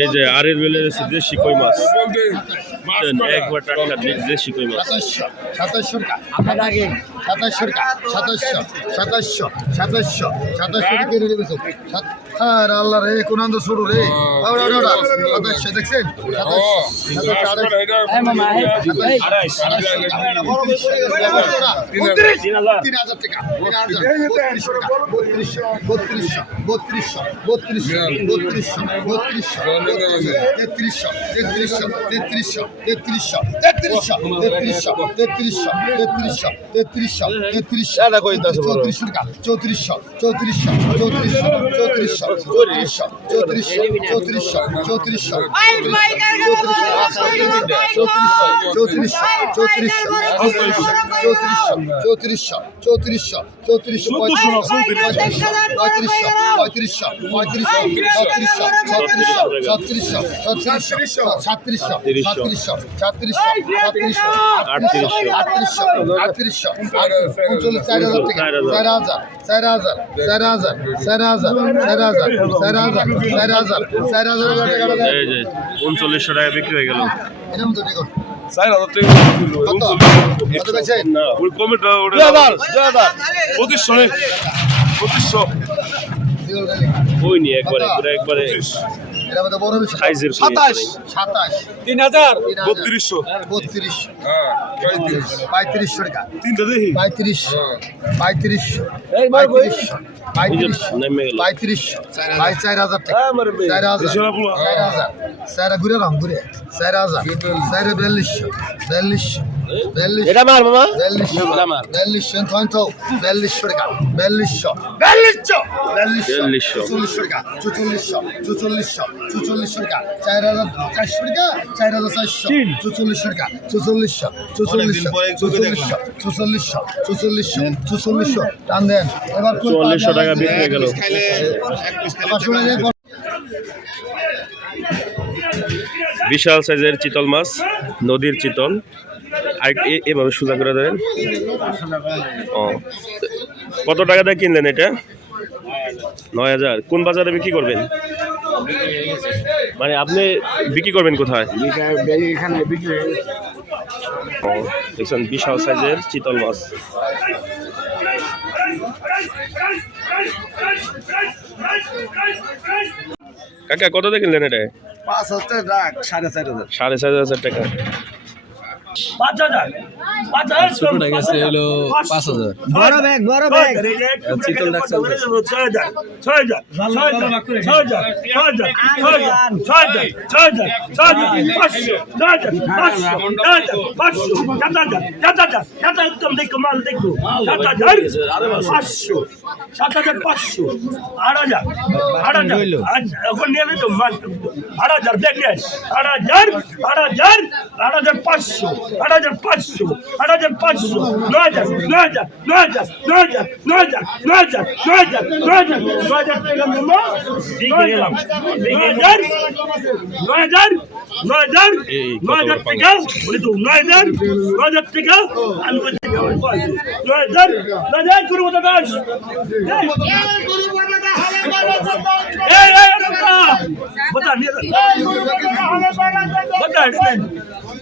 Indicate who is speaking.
Speaker 1: এই যে আরের বেলে রয়েছে দেশি কই মাছ। একবার টাটকা দেশি কই মাছ।
Speaker 2: সাতাশশো টাকা সাতাশশো সাতাশশো সাতাশশো সাতাশশো সাতাশশো কেটে দেবে সব আল্লাহ রে কোন শুরু রে। সাতাশশো দেখছেন তিন হাজার টাকা বত্রিশশো বত্রিশশো বত্রিশশো বত্রিশশো বত্রিশশো বত্রিশশো বত্রিশশো তেত্রিশশো তেত্রিশশো তেত্রিশশো তেত্রিশশো তেত্রিশশো তেত্রিশশো তেত্রিশশো তেত্রিশশো তেত্রিশশো তেত্রিশশো চৌত্রিশশো টাকা চৌত্রিশশো চৌত্রিশশো চৌত্রিশশো চৌত্রিশশো চৌত্রিশশো চৌত্রিশশো চৌত্রিশশো চৌত্রিশশো চৌত্রিশশো চৌত্রিশশো চৌত্রিশশো চৌত্রিশশো চৌত্রিশশো চৌত্রিশশো পঁয়ত্রিশশো পঁয়ত্রিশশো পঁয়ত্রিশশো পঁয়ত্রিশশো ছত্রিশশো ছত্রিশশো ছত্রিশশো ছত্রিশশো সাতত্রিশশো সাতত্রিশশো সাতত্রিশশো সাতত্রিশশো আটত্রিশশো আটত্রিশশো উনচল্লিশ চার হাজার টাকা চার হাজার। চার হাজার চার হাজার চার হাজার চার হাজার চার হাজার চার হাজার চার হাজার টাকা
Speaker 1: উনচল্লিশশো টাকা বিক্রি হয়ে গেল।
Speaker 2: এরকম তো দেখুন।
Speaker 3: পঁচিশশো পঁচিশশো।
Speaker 1: ওই নি একবারে একবারে।
Speaker 2: এটা বোধহয় বড় বিষয়।
Speaker 1: সাইজের
Speaker 2: সাতাশ সাতাশ।
Speaker 3: তিন হাজার? বত্রিশশো।
Speaker 2: বত্রিশশো
Speaker 3: হ্যাঁ
Speaker 2: পঁয়ত্রিশশো টাকা।
Speaker 3: তিনটা দেখি।
Speaker 2: পঁয়ত্রিশশো পঁয়ত্রিশশো পঁয়ত্রিশশো পঁয়ত্রিশশো
Speaker 1: নেমে গেল।
Speaker 2: পঁয়ত্রিশশো পাঁচ চার হাজার টাকা। চার হাজার। চার হাজার। চার ঘুরে রাম ঘুরে। চার হাজার। চার বিয়াল্লিশশো বিয়াল্লিশশো।
Speaker 4: এটা মার মামা।
Speaker 2: বিয়াল্লিশশো বিয়াল্লিশশো তো। বিয়াল্লিশশো টাকা বিয়াল্লিশশো বিয়াল্লিশশো বিয়াল্লিশশো
Speaker 1: বিয়াল্লিশশো।
Speaker 2: চল্লিশশো টাকা চুচল্লিশশো চুচল্লিশশো চুচল্লিশশো টাকা চার হাজার চারশো টাকা চার হাজার চারশো। চুচল্লিশশো টাকা চুচল্লিশশো চুচল্লিশশো চুচল্লিশশো চুচল্লিশশো চুচল্লিশশো চুচল্লিশশো টান দেন। এবার কোন
Speaker 1: চুয়াল্লিশশো টাকা বিক্রি গেল। বিশাল সাইজের চিতল মাছ নদীর চিতল। আর এভাবে সোজা করে দেবেন ও কত টাকা দিয়ে কিনলেন এটা? নয় হাজার। কোন বাজারে বিক্রি করবেন? মানে আপনি বিক্রি করবেন কোথায়? ও দেখছেন বিশাল সাইজের চিতল মাছ। কাকা কত দিয়ে কিনলেন এটা?
Speaker 4: পাঁচ হাজার সাড়ে চার হাজার।
Speaker 1: সাড়ে চার হাজার টাকা।
Speaker 4: পাঁচ হাজার
Speaker 5: আট হাজার আট হাজার আট হাজার পাঁচশো আট হাজার পাঁচশো আট হাজার পাঁচশো নয় হাজার নয় হাজার নয় হাজার নয় হাজার নয় হাজার নয় হাজার নয় হাজার নয় হাজার নয় হাজার টাকা মামা নয় হাজার নয় হাজার নয় হাজার নয় হাজার